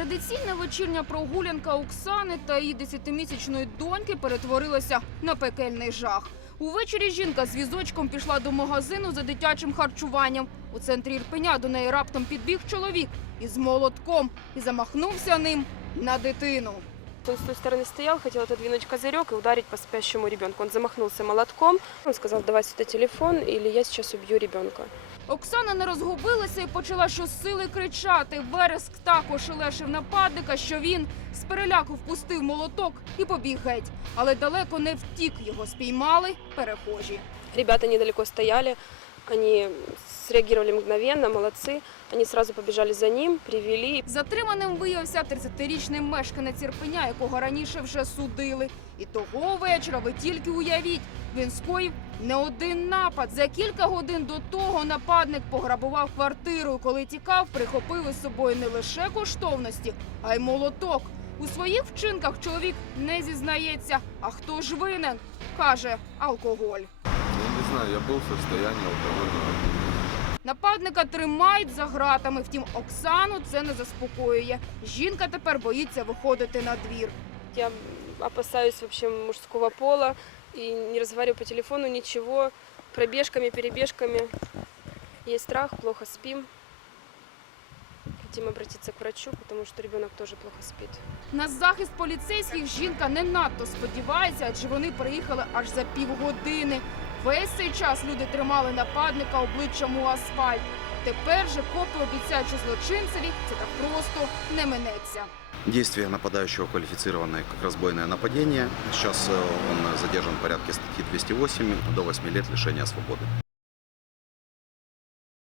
Традиційна вечірня прогулянка Оксани та її десятимісячної доньки перетворилася на пекельний жах. Увечері жінка з візочком пішла до магазину за дитячим харчуванням. У центрі Ірпеня до неї раптом підбіг чоловік із молотком і замахнувся ним на дитину. Он с той стороны стоял, хотел отодвинуть козырек и ударить по спящему ребенку. Он замахнулся молотком. Он сказал, давай сюда телефон, или я сейчас убью ребенка. Оксана не розгубилася і почала щосили кричати. Вереск також лешив нападника, що він з переляку впустив молоток і побіг геть. Але далеко не втік. Його спіймали перехожі. Ребята недалеко стояли, они среагировали мгновенно, молодцы. Они сразу побежали за ним, привели. Затриманим виявився 30-річний мешканець Ірпеня, якого раніше вже судили. І того вечора ви тільки уявіть, він скоїв не один напад. За кілька годин до того нападник пограбував квартиру. Коли тікав, прихопив із собою не лише коштовності, а й молоток. У своїх вчинках чоловік не зізнається. А хто ж винен? каже алкоголь. Не знаю, я был в состоянии алкогольного Нападника тримають за ґратами. Втім, Оксану це не заспокоює. Жінка тепер боїться виходити на двір. Я опасаюсь вообще мужского пола и не разговариваю по телефону, ничего. Пробежками, перебежками. Есть страх, плохо спим. Хотим обратиться к врачу, потому что ребенок тоже плохо спит. На захист поліцейських жінка не надто сподівається, адже вони приїхали аж за півгодини. Весь цей час люди тримали нападника обличчям у асфальт. Тепер же копи обіцяють, що злочинцеві це так просто не минеться. Действие нападающего квалифицированное как разбойное нападение. Сейчас э, он задержан в порядке статьи 208 до 8 лет лишения свободы.